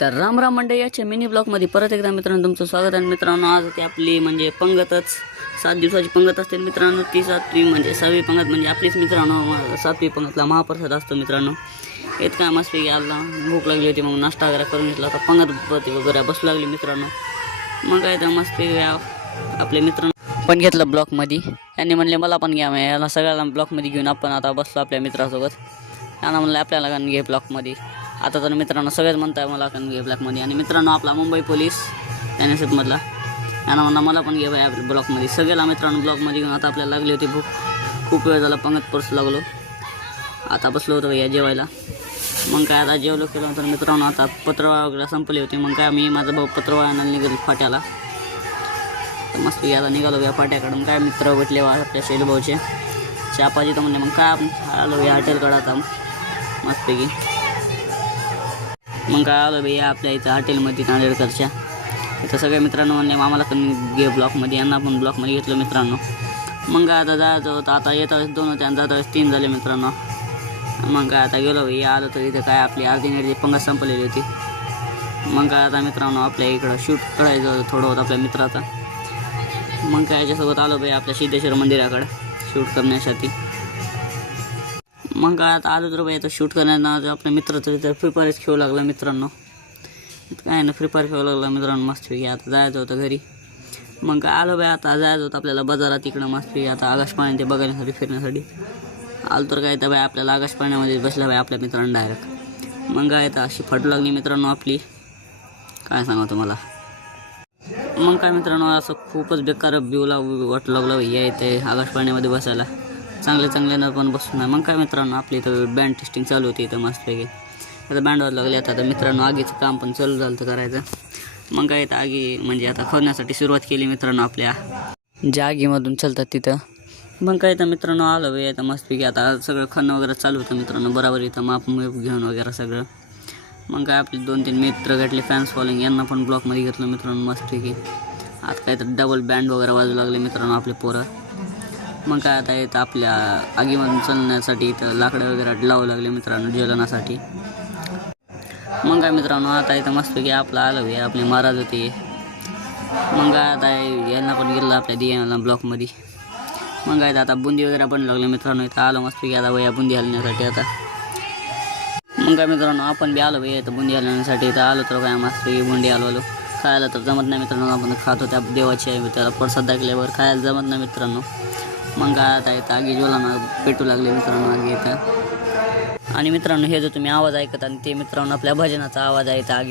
तर राम राम मंडळी, याच्या मिनी ब्लॉगमध्ये परत एकदा मित्रांनो तुमचं स्वागत आहे. मित्रांनो आज ती आपली म्हणजे पंगतच 7 दिवसाची पंगत असते मित्रांनो. ती 7वी म्हणजे 6वी पंगत म्हणजे आपलीच मित्रांनो. 7वी पंगतला महाप्रसाद असतो मित्रांनो. इतका मस्तपैकी आला, भूक लागली होती, मग नाश्ता वगैरे करून घेतला. आता पंगत वगैरे बसू लागली मित्रांनो. मग काय तर मस्तपैकी आपले मित्रांनो पण घेतलं ब्लॉकमध्ये. त्यांनी म्हणले मला पण घ्या, याला सगळ्याला ब्लॉकमध्ये घेऊन आपण आता बसलो आपल्या मित्रासोबत. त्यांना म्हणलं आपल्याला का घे ब्लॉकमध्ये. आता तर मित्रांनो सगळेच म्हणताय मला पण घे ब्लॉकमध्ये. आणि मित्रांनो आपला मुंबई पोलीस त्यानेसमधला यांना म्हणला मला पण घे भाई आपल्या ब्लॉकमध्ये. सगळ्याला मित्रांनो ब्लॉकमध्ये घेऊन आता आपल्याला लागली होती भूक. खूप वेळ झाला पंगत परसू लागलो. आता बसलो होतो भैया जेवायला. मग काय आता जेवलो केलं तर मित्रांनो आता पत्रवाळा वगैरे संपली होती. मग काय मी माझा भाऊ पत्रवाळ्याला निघालो फाट्याला. तर मस्त आता निघालो या फाट्याकडून. काय मित्र भेटले आपल्या शैलभाऊचे चापाजी. तर म्हणले मग काय आपण आलो या हॉटेलकडं आता मस्तपैकी. मग काय आलो भैया आपल्या इथं हॉटेलमध्ये नांदेडकरच्या. इथं सगळ्या मित्रांनो म्हणले आम्हाला पण घे ब्लॉकमध्ये, यांना पण ब्लॉकमध्ये घेतलं मित्रांनो. मग काय आता जायचं होतं. आता येता वेळेस 2 होते आणि जाता वेळेस 3 झाले मित्रांनो. मग काय आता गेलो भैया आलो तर इथं काय आपली अर्धी पंगत संपलेली होती. मग काय आता मित्रांनो आपल्या इकडं शूट करायचं होतं थोडं होतं आपल्या मित्राचा. मग काय याच्यासोबत आलो भैया आपल्या सिद्धेश्वर मंदिराकडं शूट करण्यासाठी. मग काय आता आलो तर भैया शूट करण्यानं आपल्या मित्राचं तिथं फ्री फायरच खेळू लागला मित्रांनो. काय ना फ्री फायर खेळू लागला मित्रांनो मस्तपैकी. आता जायचं होतं घरी. मग काय आलो भैया आता जायचं होतं आपल्याला बाजारात तिकडं मस्तपैकी. आता आकाश पाळणे ते बघण्यासाठी फिरण्यासाठी आलो तर काय तर बाय आपल्याला आकाश पाळण्यामध्ये बसला बाय आपल्या मित्रांनो डायरेक्ट. मग काय तर अशी फाटू लागली मित्रांनो आपली, काय सांगा तुम्हाला. मग काय मित्रांनो असं खूपच बेकार व्ह्यूला वाटू लागलं भैया इथे आकाश पाळण्यामध्ये बसायला. चांगले पण बसून नाही. मग काय मित्रांनो आपली इथं बँड टेस्टिंग चालू होती इथं मस्तपैकी. आता बँडवर लागले. आता मित्रांनो आगीचं काम पण चालू झालं तर करायचं. मग काय तर आगी म्हणजे आता खोदण्यासाठी सुरुवात केली मित्रांनो आपल्या ज्या आगीमधून चालतात तिथं. मग काय तर मित्रांनो आलं भैया आता मस्तपैकी. आता सगळं खणं वगैरे चालू होतं मित्रांनो बरोबर इथं माप घेऊन वगैरे सगळं. मग काय आपले 2-3 मित्र घेतले फॅन्स फॉलोइंग, यांना पण ब्लॉकमध्ये घेतलं मित्रांनो मस्तपैकी. आता काय तर डबल बँड वगैरे वाजू लागले मित्रांनो आपले पोरं. मग काय आता इथं आपल्या आगीमधून चालण्यासाठी इथं लाकडं वगैरे लावू लागले मित्रांनो ज्वलनासाठी. मग काय मित्रांनो आता इथं मस्तपैकी आपलं आलं भैया आपले महाराज होते. मग काय आता यांना पण गेलं आपल्या दियाला ब्लॉकमध्ये. मग काय आता बुंदी वगैरे बनू लागले मित्रांनो. इथं आलो मस्तपैकी आता भैया बुंदी हलण्यासाठी आता. मग काय मित्रांनो आपण बी आलो भैया इथं बुंदी हलण्यासाठी. इथं आलो तर काय मस्तपैकी बुंदी आलो खायला तर जमत नाही मित्रांनो. आपण खातो त्या देवाची आहे त्याला प्रसाद दाखल्यावर खायला जमत नाही मित्रांनो. मग काय आता इथं आगी ज्वलना पेटू लागले मित्रांनो आगी इथं. आणि मित्रांनो हे जो तुम्ही आवाज ऐकत आणि ते मित्रांनो आपल्या भजनाचा आवाज आहे इथं आगी